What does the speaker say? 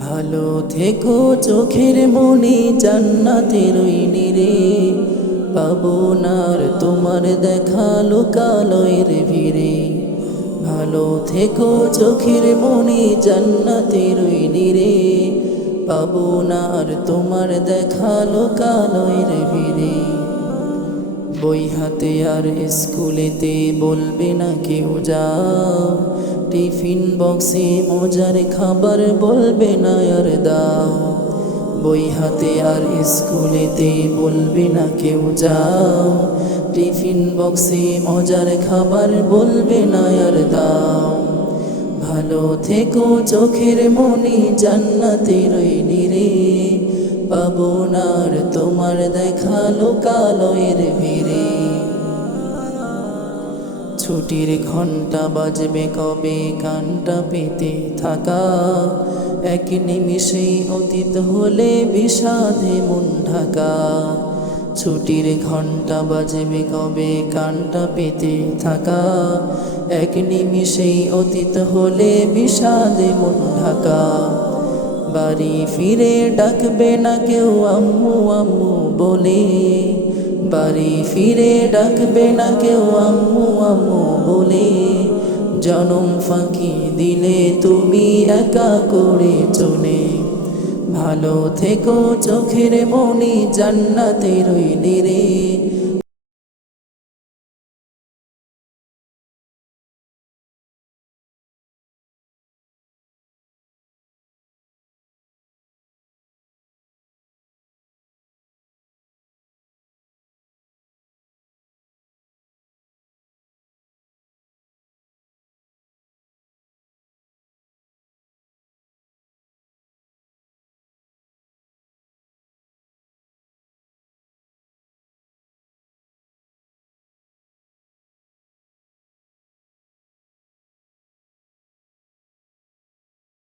ভালো থেকো চোখের মনে, জান্নাতের ওই নিরে। পাবো নার তোমার দেখা লোকালয়ের ভিড়ে। ভালো থেকো চোখের মনে, জান্নাতের ওই নিরে। পাবো নার তোমার দেখা লোকালয়ের ভিড়ে। বই হাতে আর স্কুলেতে বলবে না কেউ যাও টিফিন বক্সে মজার খাবার বলবে না আর দাও বই হাতে আর স্কুলেতে বলবে না কেউ যাও টিফিন বক্সে মজার খাবার বলবে না আর দাও ভালো থেকো চোখের মনি, জান্নাতের ওই নিরে। পাবো নার তোমার দেখা লোকালয়ের ভিড়ে। ছুটির ঘণ্টা বাজবে কবে, কানটা পেতে থাকা। এক নিমিষেই অতীত হলে বিষাদে মন ঢাকা। ছুটির ঘণ্টা বাজবে কবে, কানটা পেতে থাকা। এক নিমিষেই অতীত হলে বিষাদে মন ঢাকা। বাড়ি ফিরে ডাকবে না কেউ, আম্মু আম্মু বলে। বাড়ি ফিরে ডাকবে না কেউ, আম্মু আম্মু বলে। জনম ফাঁকি দিলে তুমি একা করে চলে। ভালো থেকো চোখের মনি জান্নাতের ওই নিরে